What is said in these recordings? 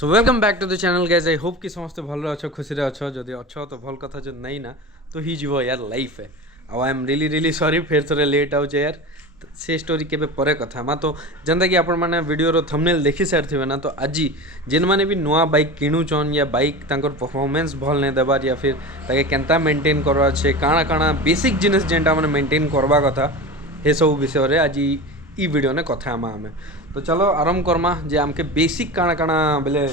So welcome back to the channel guys. I hope कि समस्ते भल अच्छो खुशी अच्छो जदि अच्छो तो भल कथा जो नहीं ना तो ही जीव यार लाइफ है। आई एम रियली सॉरी फिर थोड़े लेट आउचे यार से स्टोरी केबे परे कथा मा तो जनता कि आपण मैंने वीडियो थंबनेल देखी सारी ना तो आज जेन मैंने भी नुआ बाइक किणुचन या बाइक तांकर परफॉर्मेंस भल नहीं देवार या फिर ताके केनता मेंटेन करवा अच्छे काଣା काଣା बेसिक जिनिस जेनटा मैंने मेंटेन करवा कथा हे सब विषय आज ई वीडियो ने कथा आम तो चलो आरंभ करमा जे आमके बेसिक काଣା काଣା बोले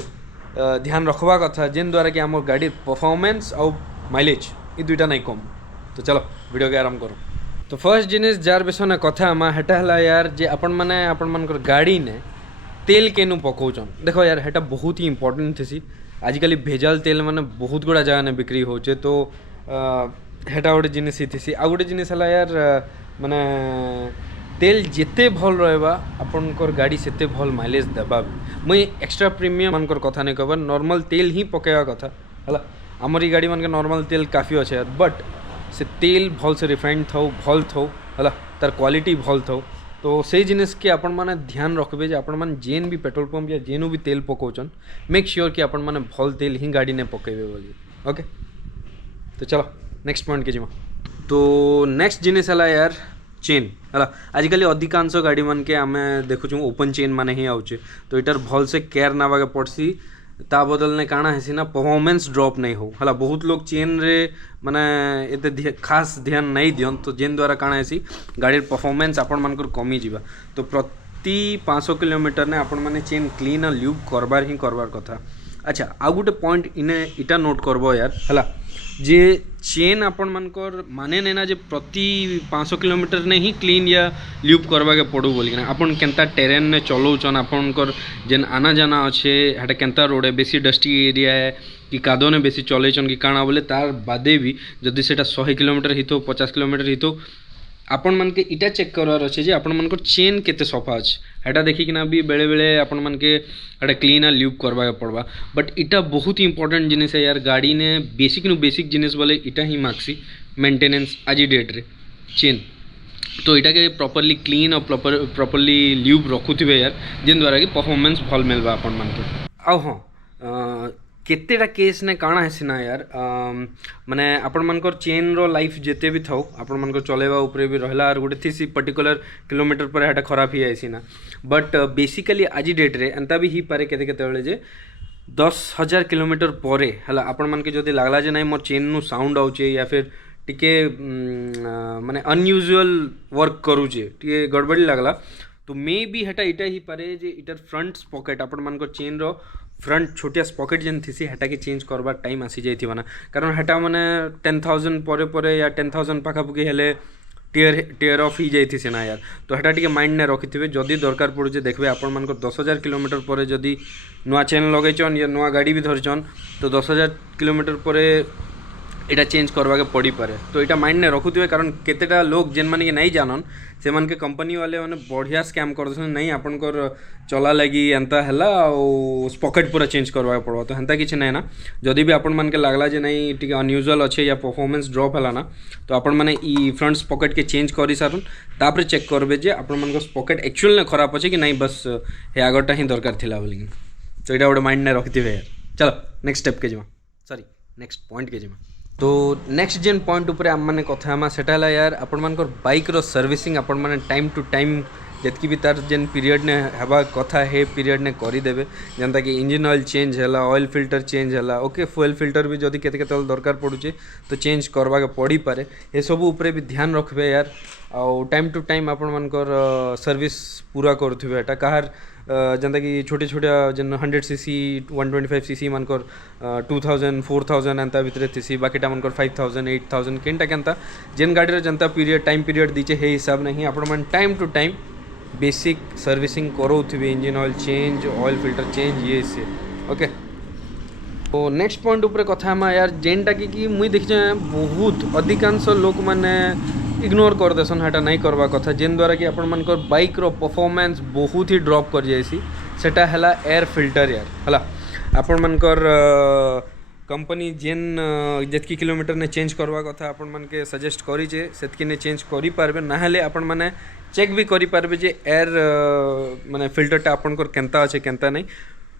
ध्यान रखवा कथा जेन द्वारा कि आम गाड़ी परफॉर्मेंस और माइलेज ये दुईटा नहीं कम। तो चलो वीडियो के आरंभ करो। तो फर्स्ट जिनिस जार विषय ने कथा आमा हेटा है यार जे आपण माने आपण मानकर गाड़ी ने तेल केनु पकाउछन देखो यार हेटा बहुत ही इंपोर्टेंट थी। आजिकल भेजाल तेल माने बहुत गुड़ा जगह ने बिक्री होचे तो हेटा गोटे जिनिस ही थी। आ गोटे जिनिस है यार माने तेल जिते भल रहा आपनकर गाड़ी सेते भल माइलेज देवा भी मुई एक्स्ट्रा प्रीमियम मानकर कथा नहीं कहबार नॉर्मल तेल ही पकेवा कथा है। आमर गाड़ी मान के नॉर्मल तेल काफ़ी अच्छे यार बट से तेल भल से रिफाइंड थो भल थो है तार क्वालिटी भल थो तो से जिनिस के आपण माने ध्यान रखबे जे आपण माने जेन भी पेट्रोल पंप या जेनु भी तेल पकाउछन मेक श्योर कि आपण माने भल तेल ही गाड़ी ने पकेबे बोली ओके। तो चलो नेक्स्ट पॉइंट के जीमा। तो नेक्स्ट जिनिस है यार चेन है। आजिकल अधिकांश गाड़ी मन के आम देखुँ ओपन चेन माने ही आउचे तो इटार भल से केयर नावा पड़सी ता बदल ने काଣା है ना परफॉर्मेंस ड्रॉप नहीं हो है। बहुत लोग चेन रे माने एते खास ध्यान नहीं दियन तो जेन द्वारा काଣା है गाड़ी परफॉर्मेंस आपण मानकर कमी जीवा तो प्रति 500 किलोमीटर ने आपण माने चेन क्लीन और ल्यूब करबार ही करबार कथा। अच्छा आ गोटे पॉइंट इने इटा नोट करबो यार है जे चेन आपण मानकर माने नहीं ना जे प्रति 500 किलोमीटर ने ही क्लीन या ल्यूब करवा के पड़ू बोली आपन केनता टेरेन ने चलाउछन आपनकर जेन आना जाना अच्छे हेटा केनता रोड है बेसी डस्टी एरिया है कि कादो ने बेसी चलैछन कि काଣା बोले तार बादे भी जदि सेटा 100 किलोमीटर हितो 50 किलोमीटर हितो आपण मन के इटा चेक करवार अच्छे जे आपण मन को चेन केते सफा अच्छे हेटा देखिकिना भी बेले बेले आपण मन के हेटा क्लीन आ ल्यूब करवा पड़वा बट इटा बहुत ही इंपोर्टेंट जिनिस है यार गाड़ी ने बेसिक नु बेसिक जिनिस बोले इटा ही मागसी मेंटेनेंस आज डेट रे चेन तो इटा के प्रॉपर्ली क्लीन और प्रॉपर्ली ल्यूब रखुथिबे यार जेन द्वारा कि परफॉर्मेंस भल मिलबा आपण मन के। आ हाँ केतेटा केस ने काଣା है ना यार माने आपण मानकर चेन रो लाइफ जेते भी थाउ आपण मानकर चलेबा ऊपर भी रहला और गोटे थी पर्टिकुलर किलोमीटर पर हेटा खराब ही आइसी ना बट बेसिकली आज डेट रे एंता भी ही पारे केते केते बेले जे 10,000 किलोमीटर पर है आपण मान के जदि लागला जे नहीं मोर चेन नु साउंड आउचे या फिर टिके माने अनयूजुअल वर्क करूचे टिके गड़बड़ी लागला तो मे बी हेटा इटा ही पारे जे इटर फ्रंट पॉकेट आपण मान को चेन रो फ्रंट छोटिया पॉकेट जेन थी हेटा के चेंज करबार टाइम आसी जाइथिबा ना कारण हेटा माने 10,000 परे परे या 10,000 पाखापुखी हेले टेयर ऑफ ही जाइथिसे ना यार तो हेटा टिके माइंड ने रखिथिबे जदि दरकार पड़ुचे देखबे आपण मान को 10,000 किलोमीटर परे जदि नुआ चेन लगैछन या नुआ गाड़ी भी धरछन तो 10,000 किलोमीटर परे इटा चेंज करवा के पड़ी पारे तो इटा माइंड ने रखुथिबे कारण केतेटा लोग जेन माने के नहीं जानन से मान के कंपनी वाले माने बढ़िया स्कैम कर दसन नहीं आपनकर चला लगी एंता हैला और पॉकेट पूरा चेंज करवा पड़वा तो हेंता किछ नहीं ना जदि भी आपण मान के लागला जे नहीं टिके अनयूजुअल अच्छे या परफॉर्मेंस ड्रॉप हैला ना तो आपण माने ई फ्रंट पॉकेट के चेंज करि सारुन तापर चेक करबे जे आपण मान को पॉकेट एक्चुअल ने खराब अछि कि नहीं बस हे आगरटा ही दरकार थिला बोली तो इटा गोटे माइंड ने रखिथिबे यार। चलो नेक्स्ट स्टेप के जिमा सॉरी नेक्स्ट पॉइंट के जिमा। तो नेक्स्ट जेन पॉइंट ऊपर आम मैंने कथा आमा सेटा है यार आपण मानकर बाइक रो सर्विसिंग आपण माने टाइम टू टाइम जितकी भी तार जेन पीरियड ने हवा कथा है पीरियड ने करी देबे जनता कि इंजन ऑयल चेंज हैला ऑयल फिल्टर चेंज हैला ओके फुएल फिल्टर भी जदि केते केते दरकार पड़ुचे तो चेंज करवा के पड़ी पारे ए सब ऊपर भी ध्यान रखबे यार और टाइम टू टाइम आपण मानकर सर्विस पूरा करूथिबे एटा कहार जनता कि छोटे छोटे जन 100cc 125cc मानकर 2000 4000 एंता भितर थी बाकीटा मानकर 5000 8000 केनटा केनता जेन गाड़ी रे जनता पीरियड टाइम पीरियड दीचे हे हिसाब नहीं आपण मान time to time basic servicing करोथिबे engine oil change oil filter change ये से ओके। तो नेक्स्ट पॉइंट ऊपर कथा हम यार जेनटा कि मुई देखि बहुत अधिकांश लोक माने इग्नोर कर देसन हेटा नहीं करवा कथा जेन द्वारा कि आपण मानकर बाइक रो परफॉर्मेंस बहुत ही ड्रॉप कर जाइसी सेटा हैला एयर फिल्टर यार है आपण मानकर कंपनी जेन जितकी किलोमीटर ने चेंज करवा कथा आपण मान के सजेस्ट करिजे सेतकी ने चेंज करि पारबे ना हेले आपण माने चेक भी करि पारबे जे एयर माने फिल्टरटा आपनकर केनता अछि केनता नहीं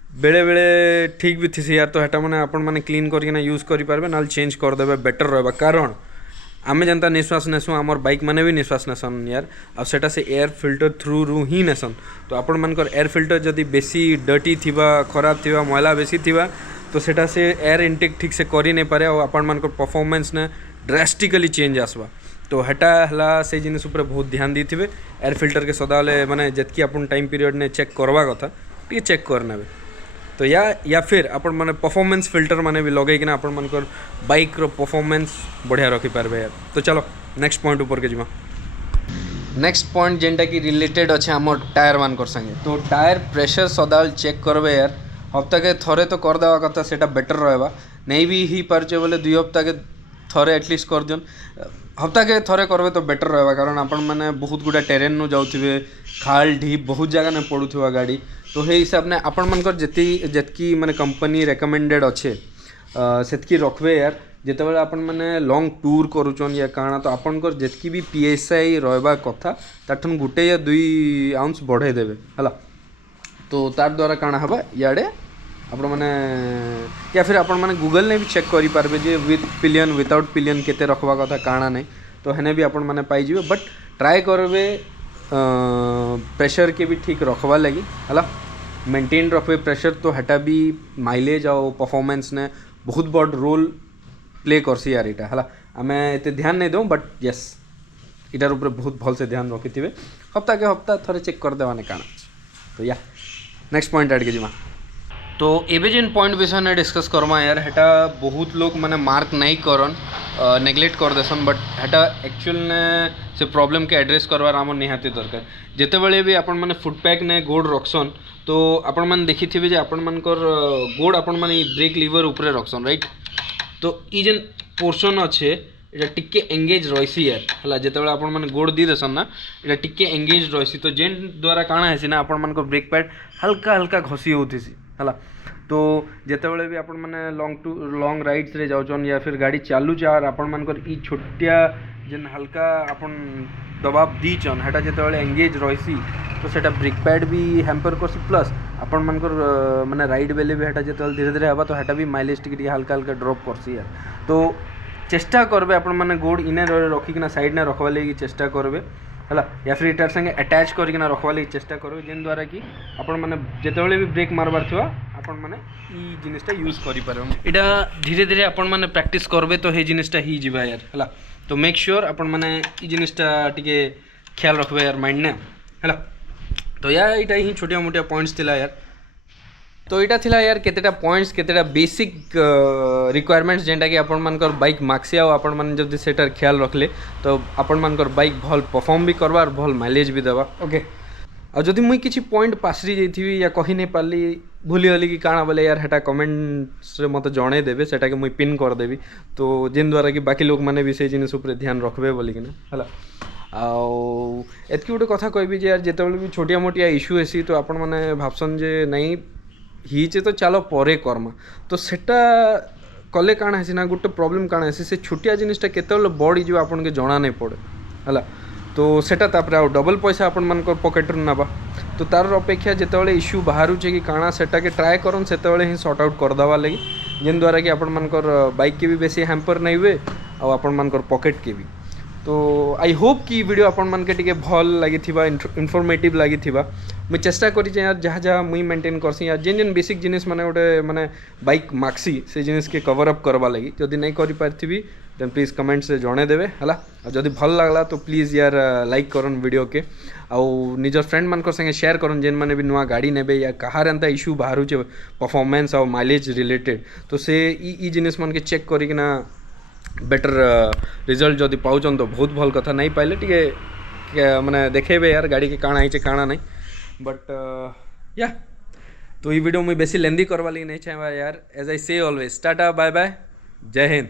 बेले बेले ठीक भी थी यार तो हेटा मैंने आपण मैंने क्लीन करके यूज करेंगे ना चेंज करदे बेटर रहा कारण आमे जनता निश्वास नेसु आमर बाइक मैंने भी निश्वास नेसन यार आ सेटा से एयर फिल्टर थ्रू रू ही नेसन तो आपण मानकर एयर फिल्टर जदि बेसी डर्टी थिबा खराब थिबा मैला बेसी थिबा तो सेटा से एयर इनटेक ठीक से करी नहीं पारे और आपण मानकर परफॉर्मेंस ने ड्रास्टिकली चेंज आसवा तो हेटा हला से जिनिस ऊपर बहुत ध्यान दी थे एयर फिल्टर के सदाले माने जतकी अपन टाइम पीरियड ने चेक करवा कथा टी चेक करने तो या फिर अपन माने परफॉर्मेंस फिल्टर माने भी लगे कि अपन मानकर बाइक रो परफॉर्मेंस बढ़िया रखी पारबे यार तो चलो नेक्स्ट पॉइंट ऊपर के जीमा नेक्स्ट पॉइंट जेनटा कि रिलेटेड अच्छे आम टायर मान कर संगे तो टायर प्रेशर सदाल चेक करबे यार हफ्ता के थरे तो कर देवा कथा सेटा बेटर रहबा नहीं भी ही पारचे बोले 2 हफ्ता के थरे एटलिस्ट कर दियन हफ्ता के थरे करबे तो बेटर रहबा कारण अपन माने बहुत गुडा टेरेन नु जाउथिबे खाल ढीप बहुत जगह ने पड़ुथिबा गाड़ी तो हे हिसाब ने आपण मानकर जतकी माने कंपनी रेकमेंडेड अच्छे सेतकी रखबे यार जितेबाला आपण माने लॉन्ग टूर करूचन या काना तो आपनकर जतकी भी PSI रहबा कथा ताठन गुटे या 2 आउंस बढ़े देबे हला तो तार द्वारा काना हबा याडे आपण माने या फिर आपण माने गूगल ने भी चेक करि पारबे जे विथ पिलियन विदाउट पिलियन केते रखबा कथा काना नहीं तो हेने भी आपण माने पाई जिवे बट ट्राई करबे प्रेशर के भी ठीक रखवा लगी हला मेंटेन रखबे प्रेशर तो हटा भी माइलेज और परफॉर्मेंस ने बहुत बड़ रोल प्ले करसी यार इटा हला आमे एते ध्यान नहीं दो बट यस इटार ऊपर बहुत भल से ध्यान रखी थे हफ्ता के हफ्ता थोड़े चेक कर देवाने काना तो या नेक्स्ट पॉइंट ऐड के जीमा तो एबे जेन पॉइंट विषय ने डिस्कस करमा यार हेटा बहुत लोग माने मार्क नहीं करन नेग्लेक्ट कर देसन बट हेटा एक्चुअल ने से प्रॉब्लम के एड्रेस करवार आम निहाती दरकार जिते बड़े भी आपण माने फुटपैक ने गोड़ रखसन तो आपण माने देखी थे आपण मानकर गोड़ आपण माने ब्रेक लीवर ऊपर रखसन राइट तो ई जेन पोर्शन अच्छे এটা টিকে এঙ্গেজ রইছি यार हला যেতবেলে आपण माने गोड़ दी देसन ना এটা টিকে এঙ্গেজ রইছি तो जेन द्वारा काना हेसी ना आपण मानको ब्रेक पैड हल्का हल्का घसी होतीसी हला तो जेतबेले भी आपण माने लॉन्ग राइड्स रे जाउछन या फिर गाड़ी चालू चार आपण मानकर ई छोटिया जेन हल्का आपण दबाव दीचन हेटा जेतबेले एंगेज रहिसी तो सेटा ब्रेक पैड भी हैम्पर करसी प्लस आपण मानकर माने राइड बेले भी हेटा जेतबेले धीरे धीरे हबा तो हेटा भी माइलेज टिके हल्का हल्का ड्रॉप करसी यार तो चेष्टा करबे आपण माने गोड़ इने रखिकिना साइड ने रखवा लगी चेष्टा करबे हला या फिर इटार संगे अटैच करकिना रखवा लगी चेष्टा करबे जेन द्वारा कि आपण माने जेतबेले भी ब्रेक मारबार छवा आपण माने ई जिनिसटा यूज करि पारबे इटा धीरे धीरे आपण माने प्रैक्टिस करबे तो हे जिनिसटा ही जिबा यार हला तो मेक श्योर आपण माने ई जिनिसटा टिके ख्याल रखबे यार माइंड ने हला तो यार इटा ही छोटिया मोटिया पॉइंट्स थिला यार तो यहाँ थिला यार केतेटा पॉइंट्स केतेटा बेसिक रिक्वायरमेंट्स जेनटा कि आपण मानकर बाइक माक्सी आउ आपण मान जब सेटार ख्याल रखले तो आपण मानकर बाइक भल परफॉर्म भी करवा और भल माइलेज भी देवा ओके और जदि मुई किसी पॉइंट पासरी जाइथिबी या कहि नहीं पारली भूली गली कि काଣା बोले यार हेटा कमेंट्स रे मते जणे देबे सेटा के मुई पिन कर देबी तो जेन द्वारा कि बाकी लोग माने भी से जिनिस ऊपर ध्यान रखबे बोली कि ना हला आउ एतकी गोटे कथा कहबी जे यार जेतेबेले भी छोटिया मोटिया इश्यू हेसी तो आपण माने भाबसन जे नहीं हिचे तो चलो परे कर्मा तो सेटा कले काଣା हेसी ना गोटे प्रॉब्लम काଣା हेसी से छोटिया जिनिसटा केतेबेले बड़ी जो आपन के जणा नहीं पड़े हला तो सेटा तापर आ डबल पैसा आपण मानकर पॉकेट रु नाबा तो तार अपेक्षा जेतेबेले इश्यू बाहरुचे कि काଣା सेटा के ट्राई करन सेतेबेले ही सॉर्ट आउट कर दवा लगी जेन द्वारा कि आपण मानकर बाइक के भी बेसी हैम्पर नहीं हुए और आपण मानकर पॉकेट के भी तो आई होप कि वीडियो आपण मान के टिके भल लगी थिबा इनफॉर्मेटिव लगी थिबा मैं चेष्टा करी यार जहाँ जहाँ मुई मेंटेन करसी यार जेन जेन बेसिक जिनिस माने गोटे माने बाइक माक्सी से जिनिस के कवर अप करवा लगी जदि नहीं करि पारथिबी देन प्लीज कमेंट से जणे देबे हला और जदि भल लागला तो प्लीज यार लाइक करन वीडियो के आउ निजर फ्रेंड मानकर संगे शेयर करन जेन माने भी नुआ गाड़ी नेबे या कहार एंता इश्यू बाहर होचे परफॉर्मेंस और माइलेज रिलेटेड तो से ई जिनिस मान के चेक करी ना बेटर रिजल्ट जदि पाउचन तो बहुत भल कथा नहीं पाइले टिके माने देखेबे यार गाड़ी के काଣା आइचे काଣା नहीं बट या तो ये वीडियो मुझे बेसी लेंदी करवा लगी नहीं चाहिए यार एज आई से ऑलवेज टाटा बाय बाय जय हिंद।